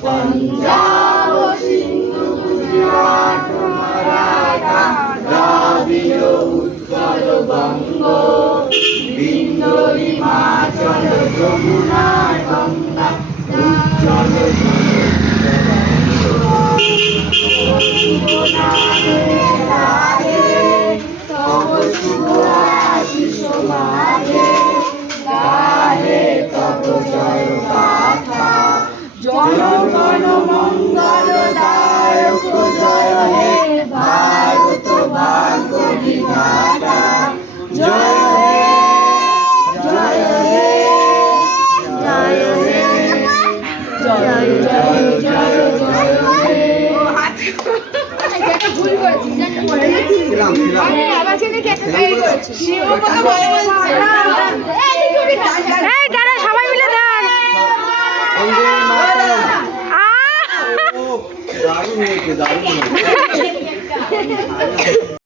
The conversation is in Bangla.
पंजाब सिंधु गुजरात मराठा द्राविड़ उत्कल बंग बिंदु हिमाचल यमुना गंगा उज्जल तब शुभ आशीष मागे गाहे तब जय गाथा जनगण मंगल दायक जय हे भारत भाग्य विधाता जय हे जय हे जय हे जय जय जय जय हे ভুল করেছি জানি আমি আবার সেটা কেটে তৈরি করেছি শিও কথা ভালো বলছে এই দাঁড়া সবাই মিলে দাঁড় বন্দে মাতরম দারুণ হয়েছে দারুণ